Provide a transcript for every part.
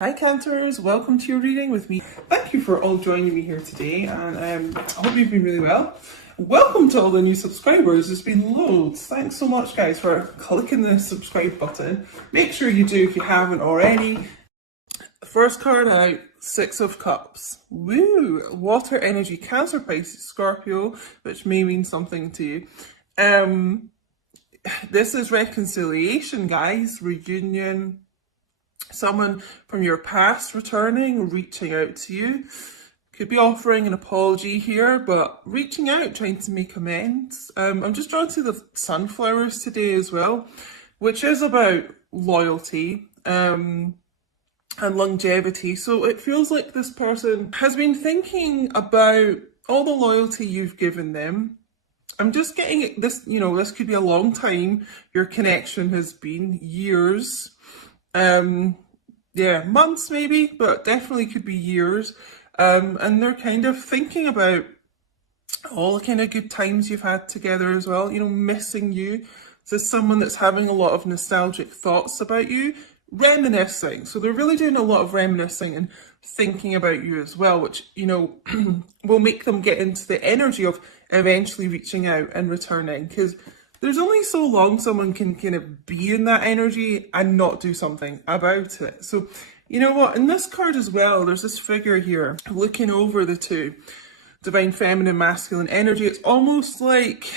Hi Cancers, welcome to your reading with me. Thank you for all joining me here today, and I hope you've been really well. Welcome to all the new subscribers. There's been loads. Thanks so much guys for clicking the subscribe button. Make sure you do if you haven't already. First card out, Six of Cups. Woo! Water energy, Cancer, Pisces, Scorpio, which may mean something to you. This is reconciliation, guys. Reunion. Someone from your past returning, reaching out to you. Could be offering an apology here, but reaching out, trying to make amends. I'm just drawn to the sunflowers today as well, which is about loyalty and longevity. So it feels like this person has been thinking about all the loyalty you've given them. I'm just getting this, this could be a long time. Your connection has been years. Yeah, months maybe, but definitely could be years. And they're kind of thinking about all the kind of good times you've had together as well, missing you. This is someone that's having a lot of nostalgic thoughts about you, reminiscing. So they're really doing a lot of reminiscing and thinking about you as well, which, will make them get into the energy of eventually reaching out and returning, because there's only so long someone can kind of be in that energy and not do something about it. So, you know what? In this card as well, there's this figure here looking over the two. Divine feminine, masculine energy. It's almost like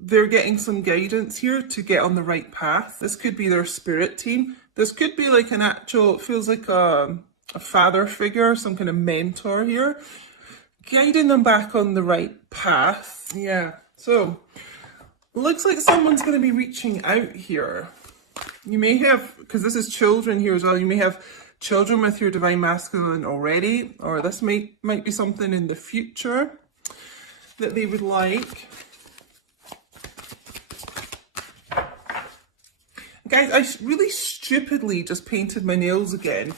they're getting some guidance here to get on the right path. This could be their spirit team. This could be like an actual, it feels like a father figure, some kind of mentor here, guiding them back on the right path. Yeah. So looks like someone's going to be reaching out here. You may have, because this is children here as well, you may have children with your divine masculine already, or this might be something in the future that they would like. Guys, I really stupidly just painted my nails again.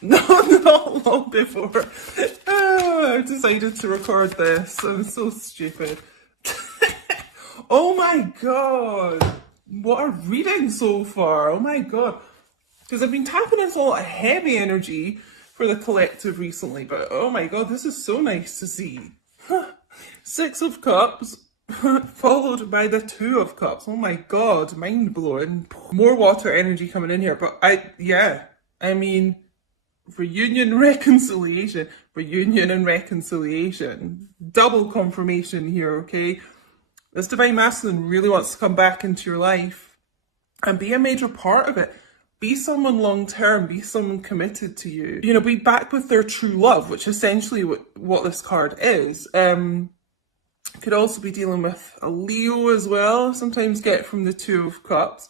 Not long before I decided to record this. I'm so stupid. Oh my god, what a reading so far. Oh my god, because I've been tapping into a lot of heavy energy for the collective recently, but oh my god, this is so nice to see. Six of Cups followed by the Two of Cups. Oh my god, mind blowing. More water energy coming in here, but I mean, reunion, reconciliation, reunion and reconciliation. Double confirmation here, okay? This divine masculine really wants to come back into your life and be a major part of it. Be someone long-term, be someone committed to you. Be back with their true love, which is essentially what this card is. Could also be dealing with a Leo as well, sometimes get from the Two of Cups.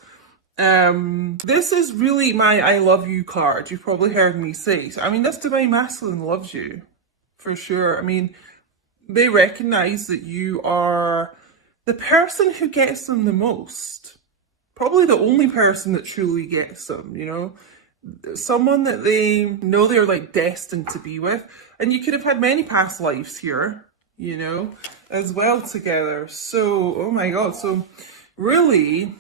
This is really my I love you card. You've probably heard me say. So, this divine masculine loves you, for sure. They recognize that you are the person who gets them the most. Probably the only person that truly gets them, Someone that they know they're like destined to be with. And you could have had many past lives here, as well together. So, oh my god. So really,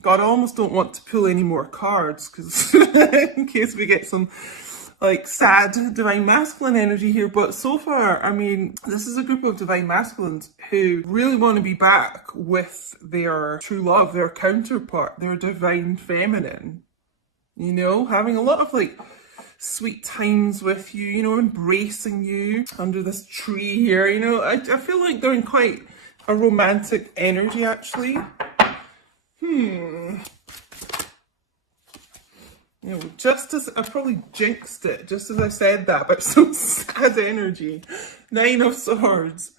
God, I almost don't want to pull any more cards because in case we get some like sad divine masculine energy here, but so far, this is a group of divine masculines who really want to be back with their true love, their counterpart, their divine feminine, having a lot of like sweet times with you, embracing you under this tree here. I feel like they're in quite a romantic energy actually. Just as I probably jinxed it, just as I said that, but some sad energy. Nine of Swords,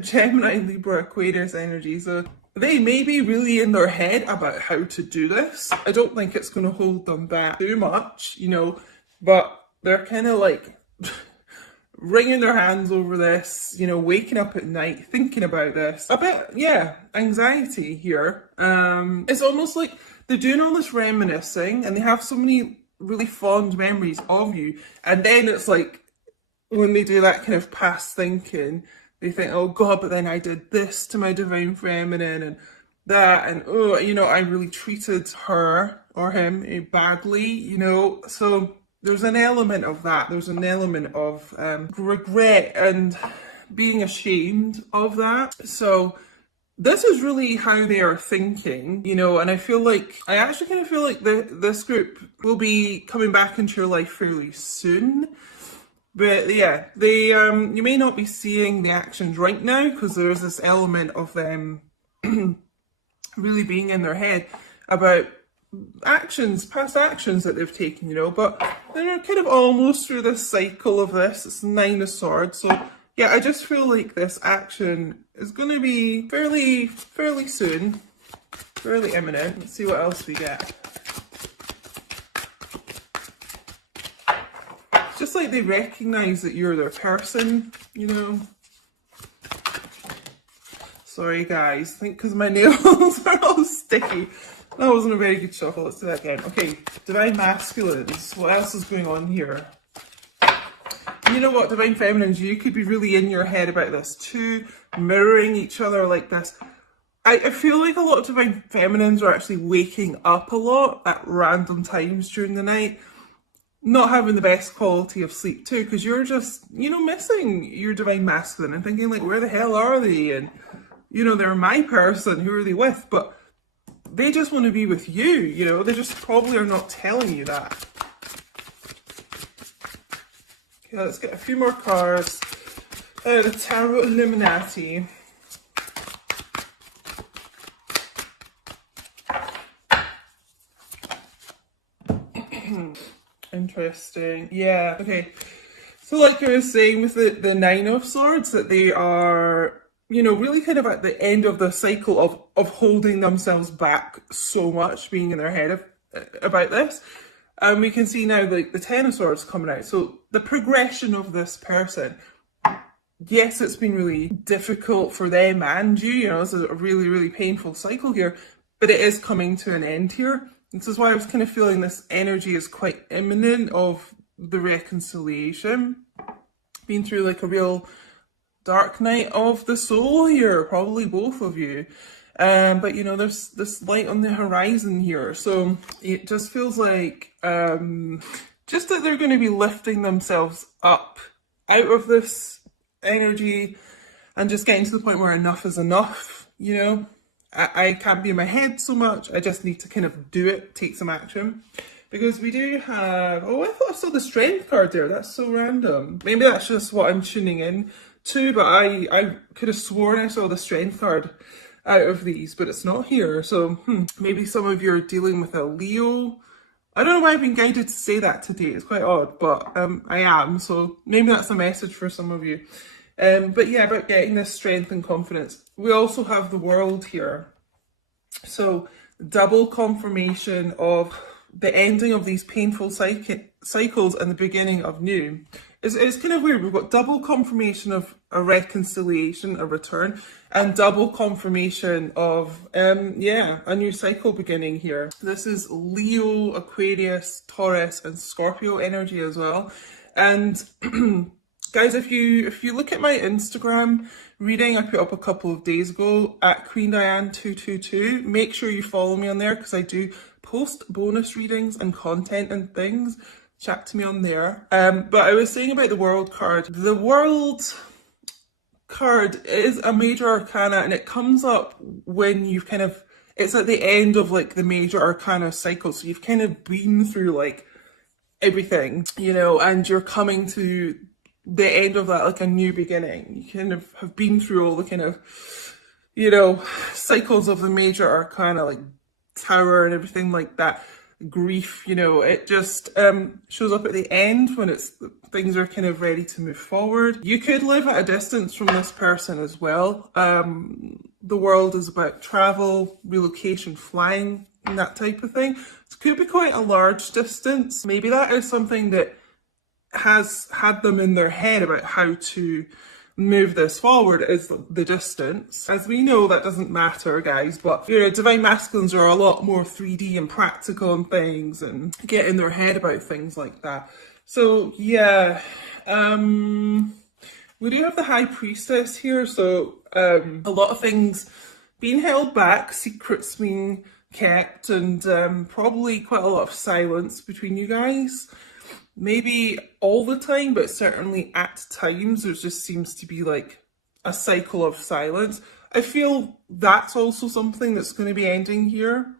Gemini, Libra, Aquarius energy. So they may be really in their head about how to do this. I don't think it's going to hold them back too much, but they're kind of like wringing their hands over this, waking up at night, thinking about this. A bit, anxiety here. It's almost like they're doing all this reminiscing and they have so many really fond memories of you. And then it's like, when they do that kind of past thinking, they think, oh God, but then I did this to my divine feminine and that, and oh, you know, I really treated her or him badly, you know. So there's an element of that. There's an element of regret and being ashamed of that. So this is really how they are thinking, you know, and I actually kind of feel like this group will be coming back into your life fairly soon. But yeah, they you may not be seeing the actions right now because there's this element of them really being in their head about past actions that they've taken, you know, but they're kind of almost through this cycle of this. It's Nine of Swords. So yeah, I just feel like this action is going to be fairly soon, fairly imminent. Let's see what else we get. Just like they recognize that you're their person, you know. Sorry guys, I think because my nails are all sticky. That wasn't a very good shuffle. Let's do that again. Okay, Divine Masculines. What else is going on here? You know what, Divine Feminines, you could be really in your head about this too, mirroring each other like this. I feel like a lot of Divine Feminines are actually waking up a lot at random times during the night, not having the best quality of sleep too, because you're just, you know, missing your Divine Masculine and thinking like, where the hell are they? And, you know, they're my person, who are they with? But they just want to be with you, you know, they just probably are not telling you that. Okay, let's get a few more cards. The Tarot Illuminati. Interesting. Yeah, okay. So like I was saying with the Nine of Swords, that they are, you know, really kind of at the end of the cycle of holding themselves back so much, being in their head about this. And we can see now like the Ten of Swords coming out. So the progression of this person, yes, it's been really difficult for them and you know, it's a really painful cycle here, but it is coming to an end here. This is why I was kind of feeling this energy is quite imminent of the reconciliation. Been through like a real dark night of the soul here, probably both of you. But you know, there's this light on the horizon here. So it just feels like just that they're going to be lifting themselves up out of this energy and just getting to the point where enough is enough, you know. I can't be in my head so much. I just need to kind of do it, take some action. Because we do have, oh, I thought I saw the Strength card there. That's so random. Maybe that's just what I'm tuning in to, but I could have sworn I saw the Strength card out of these, but it's not here. So maybe some of you are dealing with a Leo. I don't know why I've been guided to say that today. It's quite odd, but I am. So maybe that's a message for some of you. But yeah, about getting this strength and confidence. We also have the World here. So double confirmation of the ending of these painful cycles and the beginning of new. It's kind of weird. We've got double confirmation of a reconciliation, a return, and double confirmation of, yeah, a new cycle beginning here. This is Leo, Aquarius, Taurus, and Scorpio energy as well. And guys, if you look at my Instagram reading I put up a couple of days ago at Queen Diane 222, make sure you follow me on there because I do post bonus readings and content and things. Chat to me on there. But I was saying about the World card. The World card is a major arcana and it comes up when you've kind of, it's at the end of like the major arcana cycle. So you've kind of been through like everything, you know, and you're coming to the end of that, like a new beginning. You kind of have been through all the kind of, you know, cycles of the major arcana, like Tower and everything like that. Grief, you know, it just shows up at the end when it's things are kind of ready to move forward. You could live at a distance from this person as well. The World is about travel, relocation, flying, and that type of thing. It could be quite a large distance. Maybe that is something that has had them in their head about how to move this forward, is the distance. As we know, that doesn't matter, guys, but you know, Divine Masculines are a lot more 3D and practical and things and get in their head about things like that. So yeah, we do have the High Priestess here, so a lot of things being held back, secrets being kept, and probably quite a lot of silence between you guys. Maybe all the time, but certainly at times there just seems to be like a cycle of silence. I feel that's also something that's going to be ending here.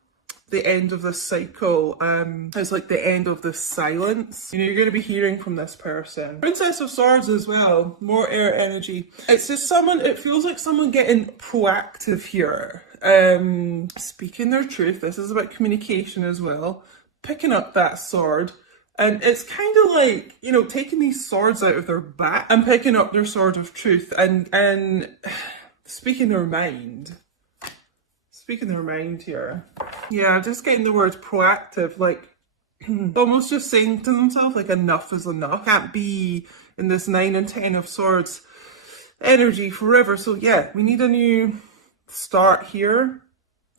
The end of this cycle is like the end of this silence. You know, you're going to be hearing from this person. Princess of Swords as well, more air energy. It's just someone, it feels like someone getting proactive here. Speaking their truth. This is about communication as well. Picking up that sword. And it's kind of like, you know, taking these swords out of their back and picking up their sword of truth and speaking their mind. Speaking their mind here. Yeah, just getting the word proactive, like almost just saying to themselves, like, enough is enough. Can't be in this 9 and 10 of Swords energy forever. So yeah, we need a new start here.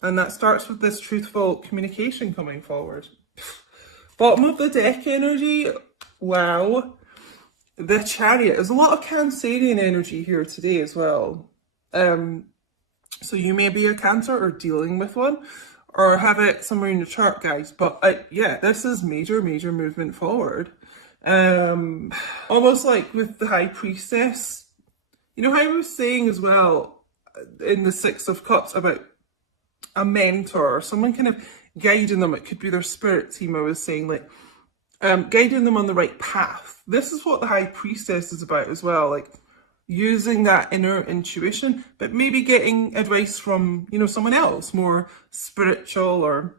And that starts with this truthful communication coming forward. Bottom of the deck energy, wow. The Chariot. There's a lot of Cancerian energy here today as well. So you may be a Cancer or dealing with one, or have it somewhere in your chart, guys. But yeah, this is major movement forward. Almost like with the High Priestess. You know how I was saying as well in the Six of Cups about a mentor or someone kind of guiding them. It could be their spirit team. I was saying, like, guiding them on the right path. This is what the High Priestess is about as well. Like, using that inner intuition, but maybe getting advice from, you know, someone else, more spiritual or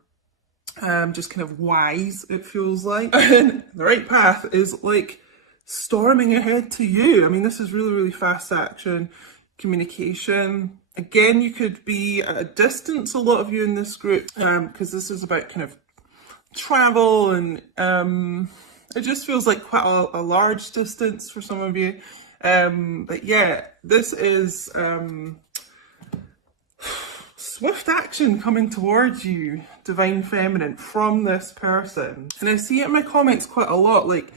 just kind of wise, it feels like. And the right path is like storming ahead to you. I mean, this is really fast action, communication. Again, you could be at a distance, a lot of you in this group, because this is about kind of travel, and it just feels like quite a large distance for some of you. But yeah, this is swift action coming towards you, Divine Feminine, from this person. And I see it in my comments quite a lot, like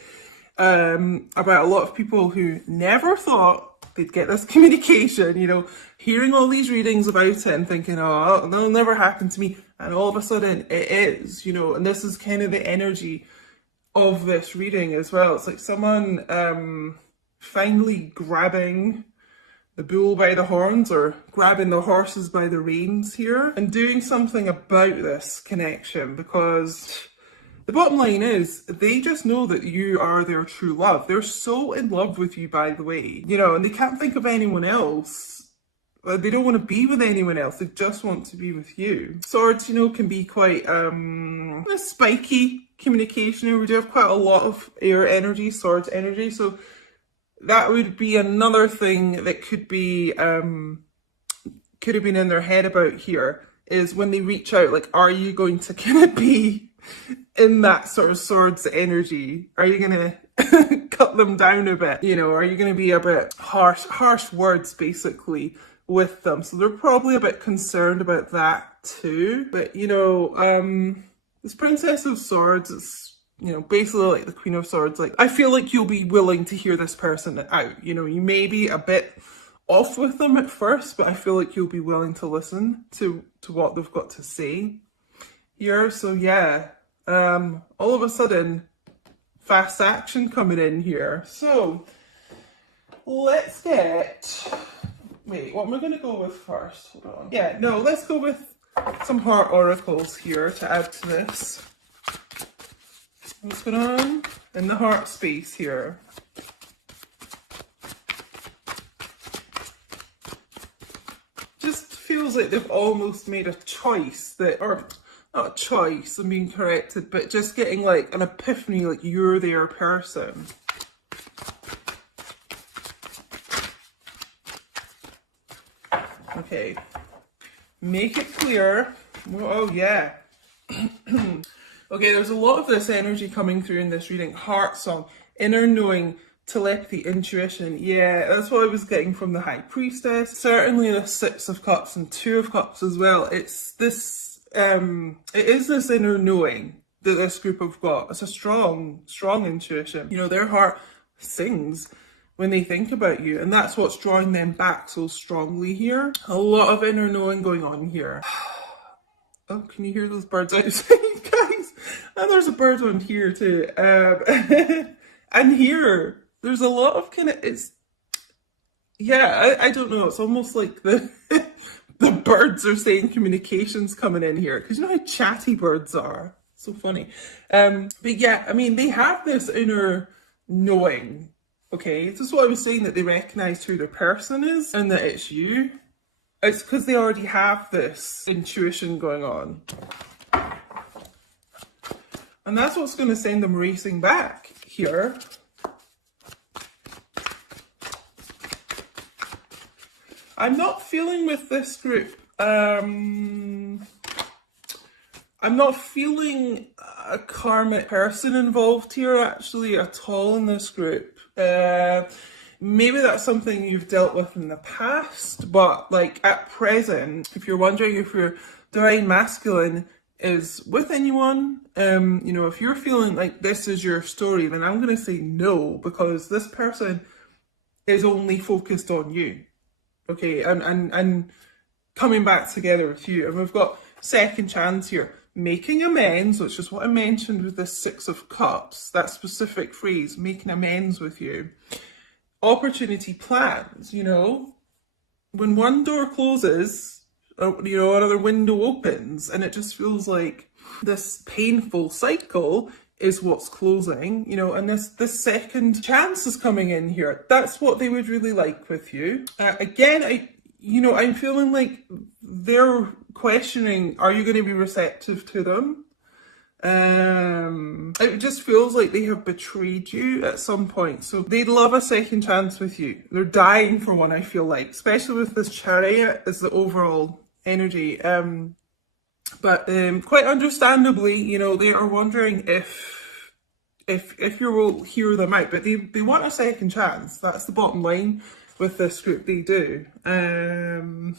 about a lot of people who never thought they'd get this communication, you know, hearing all these readings about it and thinking, oh, that'll never happen to me. And all of a sudden it is, you know, and this is kind of the energy of this reading as well. It's like someone finally grabbing the bull by the horns, or grabbing the horses by the reins here, and doing something about this connection, because the bottom line is they just know that you are their true love. They're so in love with you, by the way, you know, and they can't think of anyone else. They don't want to be with anyone else. They just want to be with you. Swords, you know, can be quite a spiky communication. We do have quite a lot of air energy, swords energy, so that would be another thing that could be could have been in their head about here, is when they reach out, like, are you going to kind of be in that sort of swords energy? Are you going to cut them down a bit? You know, are you going to be a bit harsh words basically with them? So they're probably a bit concerned about that too. But you know, this Princess of Swords is, you know, basically like the Queen of Swords. Like, I feel like you'll be willing to hear this person out. You know, you may be a bit off with them at first, but I feel like you'll be willing to listen to what they've got to say here. So yeah, all of a sudden, fast action coming in here. So let's get, wait, what am I going to go with first? Hold on. Yeah, no, let's go with some heart oracles here to add to this. What's going on in the heart space here? Just feels like they've almost made a choice that, or not a choice, I'm being corrected, but just getting like an epiphany, like you're their person. Okay, make it clear. Oh yeah. Okay, there's a lot of this energy coming through in this reading. Heart song, inner knowing, telepathy, intuition. Yeah, that's what I was getting from the High Priestess. Certainly the Six of Cups and Two of Cups as well. It's this, it is this inner knowing that this group have got. It's a strong intuition. You know, their heart sings when they think about you. And that's what's drawing them back so strongly here. A lot of inner knowing going on here. Oh, can you hear those birds outside, guys? And there's a bird on here too. And here, there's a lot of kind of, I don't know. It's almost like the birds are saying communication's coming in here. Because you know how chatty birds are? So funny. But yeah, I mean, they have this inner knowing. Okay, this is what I was saying, that they recognize who their person is and that it's you. It's because they already have this intuition going on. And that's what's going to send them racing back here. I'm not feeling with this group. I'm not feeling a karmic person involved here actually at all in this group. Maybe that's something you've dealt with in the past, but like at present, if you're wondering if your divine masculine is with anyone, you know, if you're feeling like this is your story, then I'm going to say no, because this person is only focused on you. Okay, and coming back together with you. And we've got second chance here. Making amends, which is what I mentioned with this Six of Cups, that specific phrase, making amends with you. Opportunity plans, you know. When one door closes, you know, another window opens, and it just feels like this painful cycle is what's closing, you know, and this second chance is coming in here. That's what they would really like with you. Again, I'm feeling like they're questioning, are you going to be receptive to them? It just feels like they have betrayed you at some point. So they'd love a second chance with you. They're dying for one, I feel like, especially with this Chariot as the overall energy. But quite understandably, you know, they are wondering if you will hear them out. But they want a second chance. That's the bottom line with this group. They do. I'm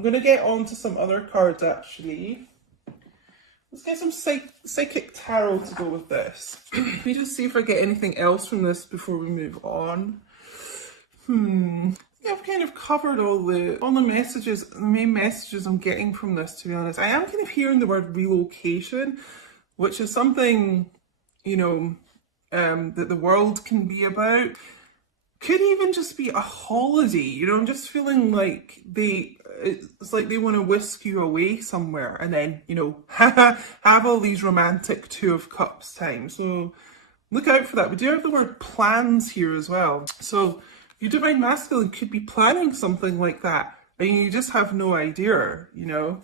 going to get on to some other cards, actually. Let's get some psychic tarot to go with this. Let me just see if I get anything else from this before we move on. I've kind of covered all the messages, the main messages I'm getting from this, to be honest. I am kind of hearing the word relocation, which is something, you know, that the world can be about. Could even just be a holiday, you know. I'm just feeling like it's like they want to whisk you away somewhere and then, you know, have all these romantic Two of Cups time. So look out for that. We do have the word plans here as well. So your divine masculine could be planning something like that, and you just have no idea, you know.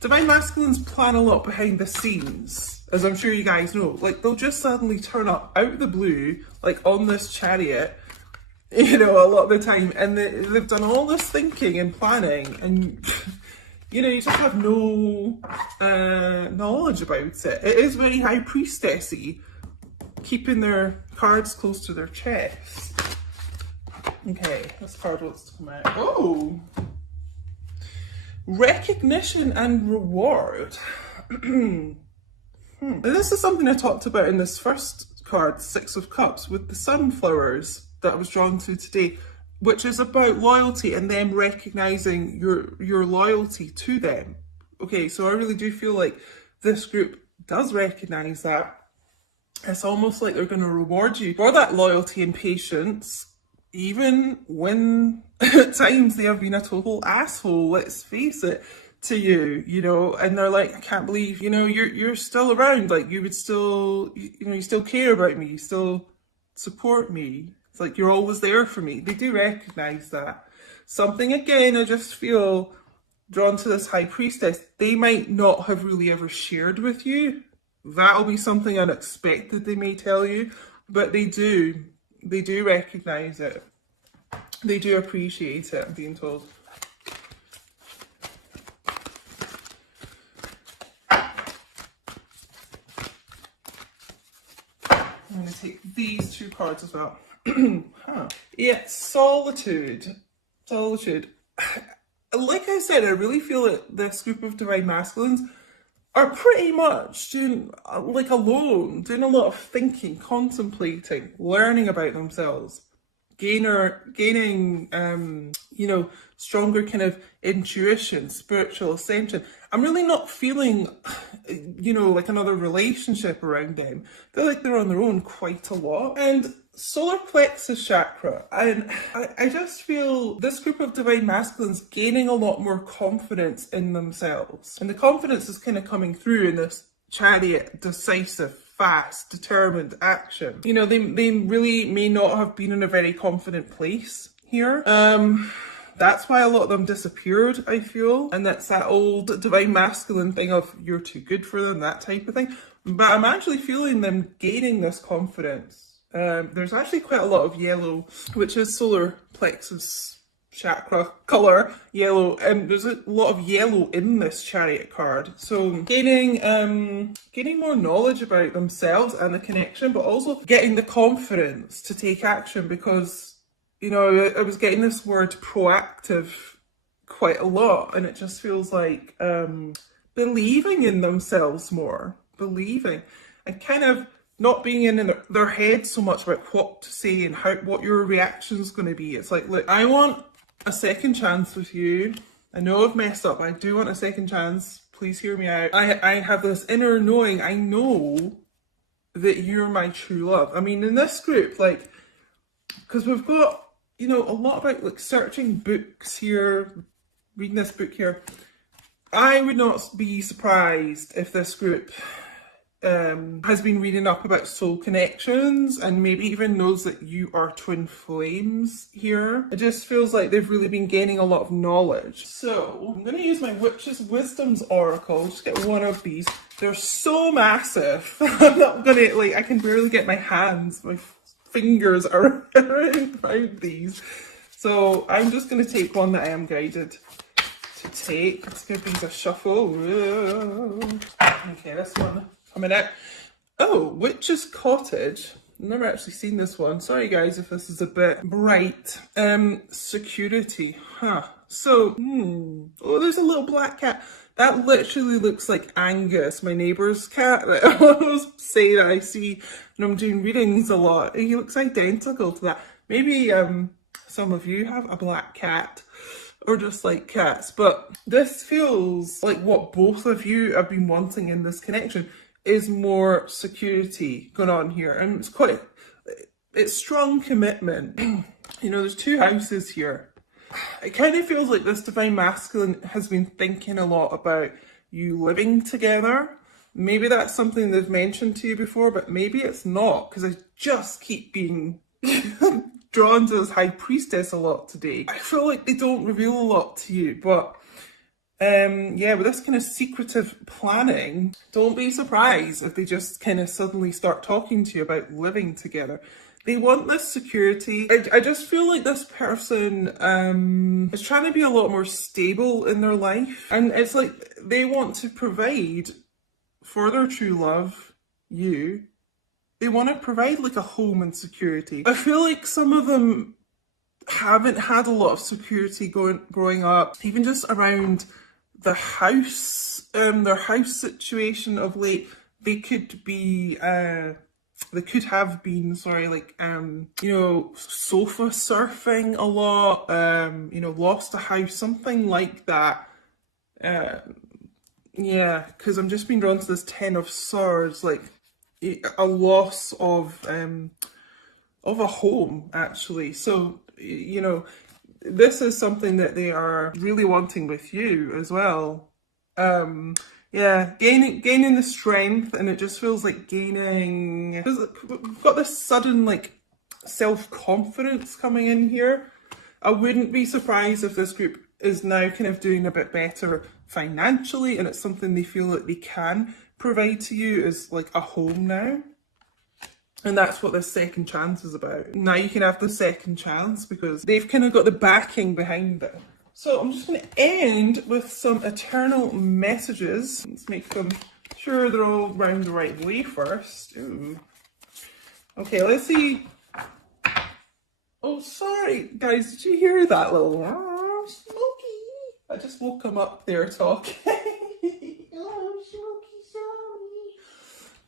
Divine masculines plan a lot behind the scenes, as I'm sure you guys know. Like, they'll just suddenly turn up out of the blue, like on this Chariot, you know, a lot of the time, and they've done all this thinking and planning, and you know, you just have no knowledge about it. It is very High Priestessy, keeping their cards close to their chest. Okay, this card wants to come out. Oh! Recognition and reward. This is something I talked about in this first card, Six of Cups, with the sunflowers that I was drawn to today, which is about loyalty and them recognizing your loyalty to them. Okay, so I really do feel like this group does recognize that. It's almost like they're going to reward you for that loyalty and patience, even when at times they have been a total asshole, let's face it, to you, you know, and they're like, I can't believe, you know, you're still around, like, you would still, you know, you still care about me, you still support me. It's like you're always there for me. They do recognize that. Something, again, I just feel drawn to this High Priestess. They might not have really ever shared with you. That'll be something unexpected they may tell you, but they do recognize it. They do appreciate it, I'm being told. I'm going to take these two cards as well. Yeah, solitude. Solitude. Like I said, I really feel that this group of divine masculines are pretty much doing, like, alone, doing a lot of thinking, contemplating, learning about themselves, gaining, stronger kind of intuition, spiritual ascension. I'm really not feeling, like another relationship around them. I feel like they're on their own quite a lot. And solar plexus chakra, and I just feel this group of divine masculines gaining a lot more confidence in themselves. And the confidence is kind of coming through in this chariot, decisive, fast, determined action. They really may not have been in a very confident place here. That's why a lot of them disappeared, I feel. And that's that old divine masculine thing of you're too good for them, that type of thing. But I'm actually feeling them gaining this confidence. There's actually quite a lot of yellow, which is solar plexus chakra colour, yellow, and there's a lot of yellow in this chariot card. So gaining more knowledge about themselves and the connection, but also getting the confidence to take action, because I was getting this word proactive quite a lot, and it just feels like believing in themselves more, believing, and kind of not being in their head so much about what to say and what your reaction is going to be. It's like, look, I want a second chance with you. I know I've messed up. I do want a second chance. Please hear me out. I have this inner knowing. I know that you're my true love. I mean, in this group, like, because we've got, a lot about like searching books here, reading this book here. I would not be surprised if this group has been reading up about soul connections and maybe even knows that you are twin flames here. It just feels like they've really been gaining a lot of knowledge. So I'm going to use my Witch's Wisdom's Oracle. Just get one of these. They're so massive. I'm not going to, I can barely get my fingers around these. So I'm just going to take one that I am guided to take. Let's give these a shuffle. Okay, this one coming out. Oh, Witch's Cottage. I've never actually seen this one. Sorry guys if this is a bit bright. Security. So, oh, there's a little black cat. That literally looks like Angus, my neighbour's cat that I always say that I see when I'm doing readings a lot. He looks identical to that. Maybe some of you have a black cat or just like cats, but this feels like what both of you have been wanting in this connection is more security going on here. And it's strong commitment. There's two houses here. It kind of feels like this divine masculine has been thinking a lot about you living together. Maybe that's something they've mentioned to you before, but maybe it's not, because I just keep being drawn to this high priestess a lot today. I feel like they don't reveal a lot to you, but with this kind of secretive planning, don't be surprised if they just kind of suddenly start talking to you about living together. They want this security. I just feel like this person is trying to be a lot more stable in their life. And it's like they want to provide for their true love, you. They want to provide like a home and security. I feel like some of them haven't had a lot of security growing up, even just around the house, their house situation of late. They could have been, sofa surfing a lot, lost a house, something like that. Because I'm just being drawn to this Ten of Swords, like a loss of a home, actually. So, this is something that they are really wanting with you as well. Gaining the strength, and it just feels like gaining. We've got this sudden self-confidence coming in here. I wouldn't be surprised if this group is now kind of doing a bit better financially, and it's something they feel like they can provide to you as like a home now. And that's what this second chance is about. Now you can have the second chance because they've kind of got the backing behind it. So I'm just going to end with some eternal messages. Let's make them sure they're all round the right way first. Ooh. Okay, let's see. Oh, sorry, guys. Did you hear that little Smokey? I just woke him up there talking. Oh, Smokey.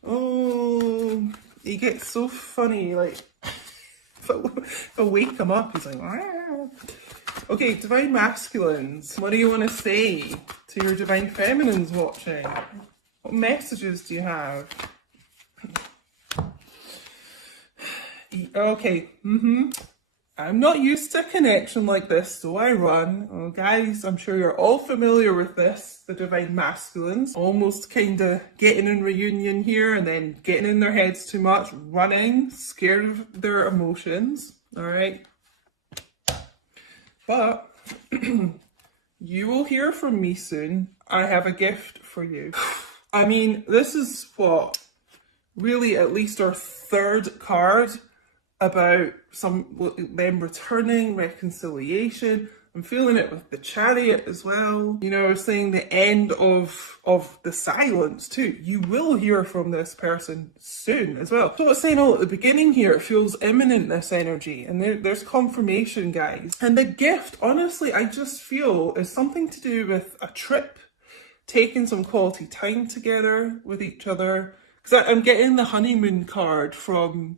Oh, he gets so funny, like, if I wake him up, he's like, "Rah." Okay, divine masculines, what do you want to say to your divine feminines watching? What messages do you have? Okay, I'm not used to a connection like this, so I run. Oh, guys, I'm sure you're all familiar with this, the divine masculines. Almost kind of getting in reunion here and then getting in their heads too much, running, scared of their emotions, all right? But you will hear from me soon. I have a gift for you. I mean, this is what, really at least our third card about them returning, reconciliation. I'm feeling it with the Chariot as well. You know, saying the end of the silence too. You will hear from this person soon as well. So it's saying all at the beginning here, it feels imminent, this energy, and there's confirmation, guys. And the gift, honestly, I just feel is something to do with a trip, taking some quality time together with each other. Because I'm getting the honeymoon card from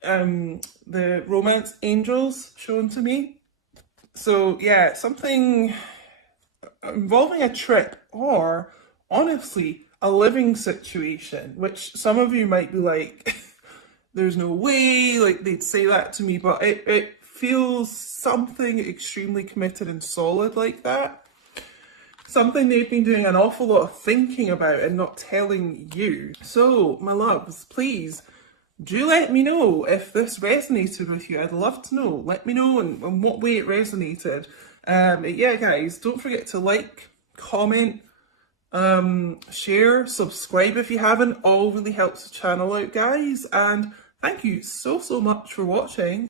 the romance angels shown to me. So yeah, something involving a trip or honestly a living situation, which some of you might be like, there's no way, like they'd say that to me, but it feels something extremely committed and solid like that. Something they've been doing an awful lot of thinking about and not telling you. So, my loves, please do let me know if this resonated with you. I'd love to know. Let me know in what way it resonated. Yeah, guys, don't forget to like, comment, share, subscribe if you haven't. All really helps the channel out, guys. And thank you so much for watching.